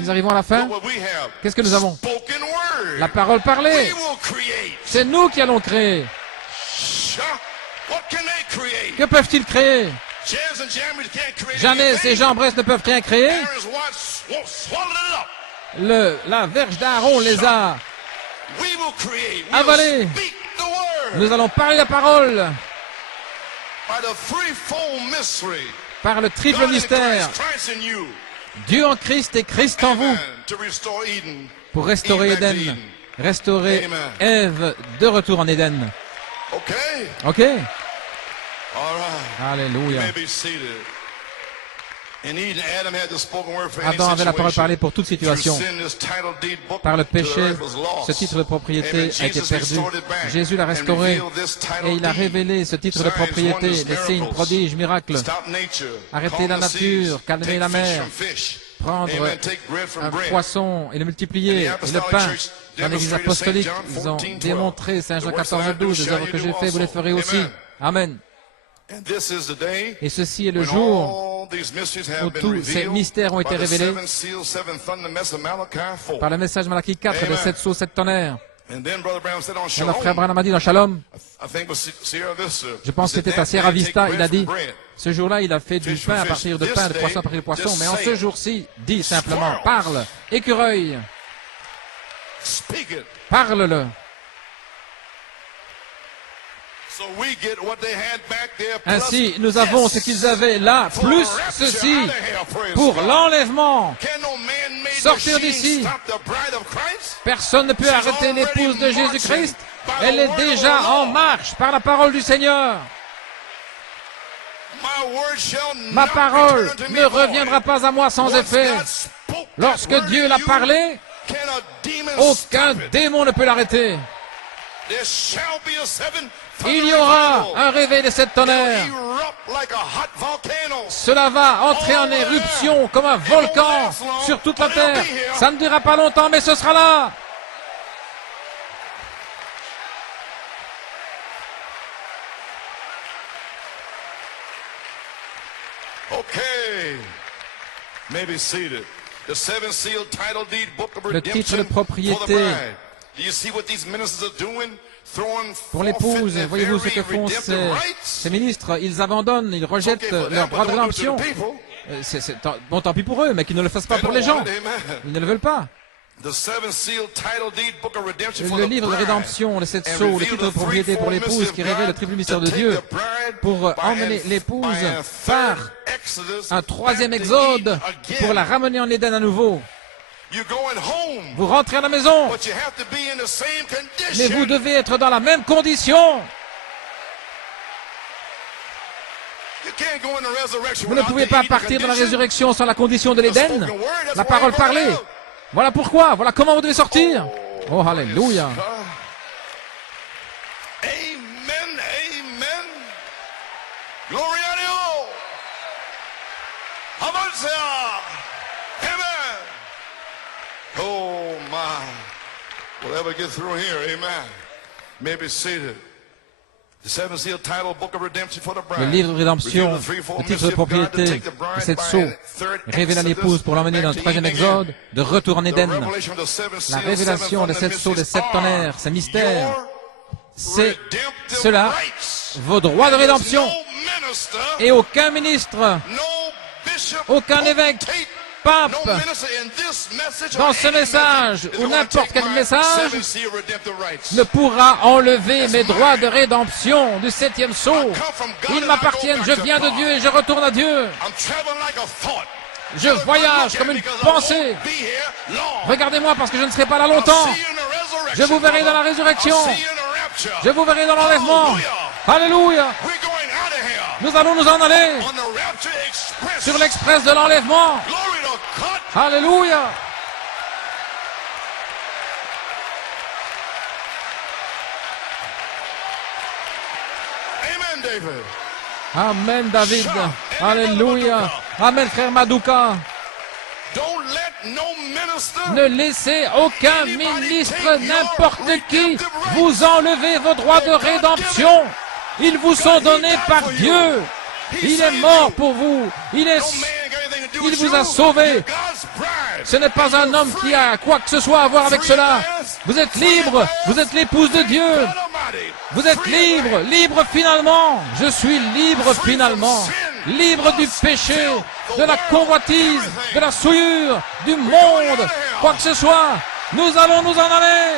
nous arrivons à la fin. Qu'est-ce que nous avons? La parole parlée. C'est nous qui allons créer. Que peuvent-ils créer? Janès et Jambres ne peuvent rien créer. La verge d'Aaron les a avalés. Nous allons parler la parole par le triple mystère. Dieu en Christ et Christ en vous pour restaurer Éden, restaurer Ève de retour en Éden. Ok? Alléluia. Adam avait la parole parlée pour toute situation. Par le péché, ce titre de propriété a été perdu. Jésus l'a restauré et il a révélé ce titre de propriété, les signes, prodiges, miracles. Arrêter la nature, calmer la mer, prendre un poisson et le multiplier, et le pain. Dans l'Église apostolique, ils ont démontré, Saint Jean 14:12, les œuvres que j'ai faites, vous les ferez aussi. Amen. Et ceci est le jour où tous ces mystères ont été révélés par le message de Malachie 4 de 7 sceaux, 7 tonnerres. Et notre frère Branham a dit dans Shalom, je pense que c'était à Sierra Vista, il a dit, ce jour-là, il a fait du pain à partir de pain, de poisson à partir de poisson, mais en ce jour-ci, dis simplement, parle, écureuil, parle-le. Ainsi, nous avons ce qu'ils avaient là, plus ceci, pour l'enlèvement. Sortir d'ici. Personne ne peut arrêter l'épouse de Jésus-Christ. Elle est déjà en marche par la parole du Seigneur. Ma parole ne reviendra pas à moi sans effet. Lorsque Dieu l'a parlé, aucun démon ne peut l'arrêter. Il y aura un réveil des 7 tonnerres. Cela va entrer en éruption comme un volcan sur toute la terre. Ça ne durera pas longtemps, mais ce sera là. Le titre de propriété pour l'épouse, voyez-vous ce que font ces ministres? Ils abandonnent, ils rejettent leur droit de rédemption. Bon, tant pis pour eux, mais qu'ils ne le fassent pas pour les gens. Ils ne le veulent pas. Le livre de rédemption, les 7 sceaux, le titre de propriété pour l'épouse qui révèle le triple mystère de Dieu pour emmener l'épouse par un 3e exode pour la ramener en Éden à nouveau. Vous rentrez à la maison, mais vous devez être dans la même condition. Vous ne pouvez pas partir dans la résurrection sans la condition de l'Éden, la parole parlée. Voilà pourquoi, voilà comment vous devez sortir. Oh, alléluia. Amen, amen. Glory à Dieu. Avanza. Amen. Oh my. We'll ever get through here, amen. Maybe seated. Le livre de rédemption, le titre de propriété, les 7 sceaux, révèle à l'épouse pour l'emmener dans le 3e exode, de retour en Éden. La révélation des 7 sceaux, des 7 tonnerres, ces mystères, c'est cela, vos droits de rédemption. Et aucun ministre, aucun évêque, pape, dans ce message, ou n'importe quel message, ne pourra enlever mes droits de rédemption du 7e sceau. Ils m'appartiennent, je viens de Dieu et je retourne à Dieu. Je voyage comme une pensée. Regardez-moi parce que je ne serai pas là longtemps. Je vous verrai dans la résurrection. Je vous verrai dans l'enlèvement. Alléluia. Nous allons nous en aller sur l'express de l'enlèvement. Alléluia. Amen, David. Alléluia. Amen, frère Maduka. Ne laissez aucun ministre, n'importe qui, vous enlever vos droits de rédemption. Ils vous sont donnés par Dieu. Il est mort pour vous. Il vous a sauvé. Ce n'est pas un homme qui a quoi que ce soit à voir avec cela. Vous êtes libre, vous êtes l'épouse de Dieu. God Almighty. Vous êtes libre, libre finalement. Je suis libre finalement. Libre du péché, de la convoitise, de la souillure, du monde, quoi que ce soit. Nous allons nous en aller.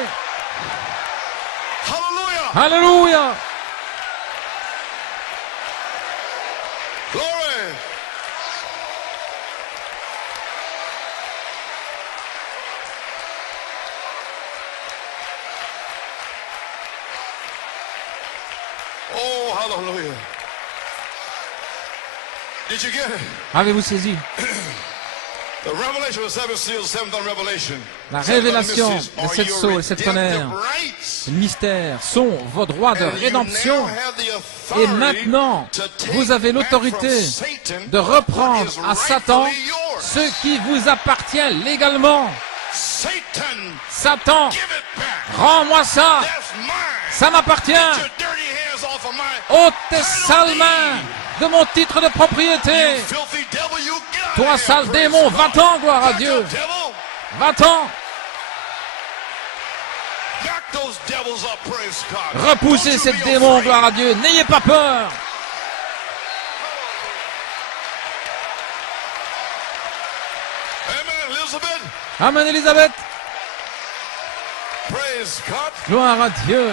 Hallelujah. Alléluia. Glory. Oh, hallelujah. Did you get it? Avez-vous saisi? The revelation of the seven seals, seventh on Revelation. La Seven révélation mysteries des are sept your sceaux et sept redemptive tonnerres. rights. Les mystères sont vos droits de And you rédemption. now have the Et authority maintenant, to take vous avez back l'autorité from Satan de what reprendre is à Satan rightfully yours. ce qui vous appartient légalement. Satan, Satan, give it back. rends-moi ça. That's mine. Ça m'appartient. Get your dirty hands off of my Ôte tes sales mains de mon titre de propriété. You filthy devil, you get out Toi, of here, sale praise démon, God. va-t'en, gloire à Back Dieu. up, devil. Va-t'en. Back those devils up, praise God. Repoussez Don't ces you be démons, afraid. gloire à Dieu. N'ayez pas peur. Amen, Elizabeth. Amen, Élisabeth. Praise God. Gloire à Dieu.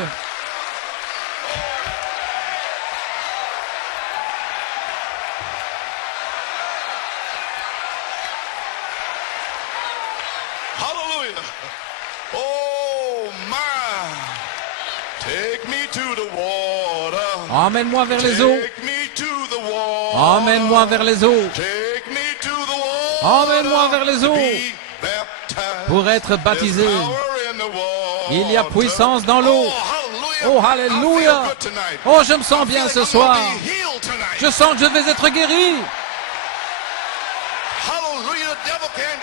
Hallelujah. Oh my. Take me to the water. Emmène-moi vers les eaux. Take me to the water. Emmène-moi vers les eaux. Take me to the water. Emmène-moi vers les eaux. Be baptized. Pour être baptisé. There's power in the water. Il y a puissance dans l'eau. Oh, Oh, hallelujah. I alléluia. feel good tonight. Oh, je me sens bien I ce feel like I'm soir. gonna be healed tonight. Je sens que je vais être guéri. Hallelujah. The devil can.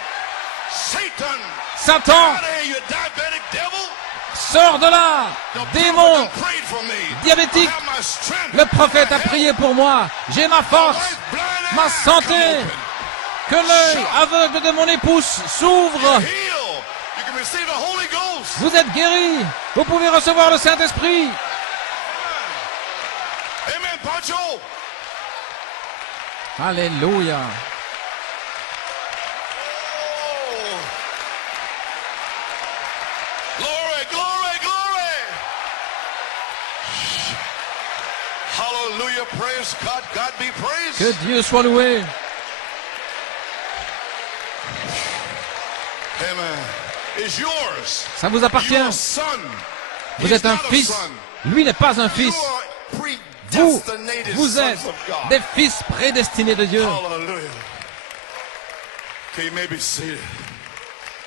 Satan. Satan, Out of here, you diabetic devil. sors de là. The Démon, prophet prayed for me. diabétique. I have my strength. Le prophète a My prié health. pour moi. J'ai ma My force, wife's blind ma eye santé. come open. Que l'œil aveugle de mon épouse s'ouvre. You're healed. You can receive the Holy Ghost. Vous êtes guéri. Vous pouvez recevoir le Saint-Esprit. Amen, Pancho. Alléluia. Oh. Glory, glory, glory. Hallelujah. Praise God. God be praised. Que Dieu soit loué. Amen. It's yours. Ça vous appartient. You're a son. Vous He's êtes un not a fils. son. Lui n'est pas un You fils. are Vous, predestinated vous sons êtes of God. des fils prédestinés de Dieu. Hallelujah. Okay, you may be seated.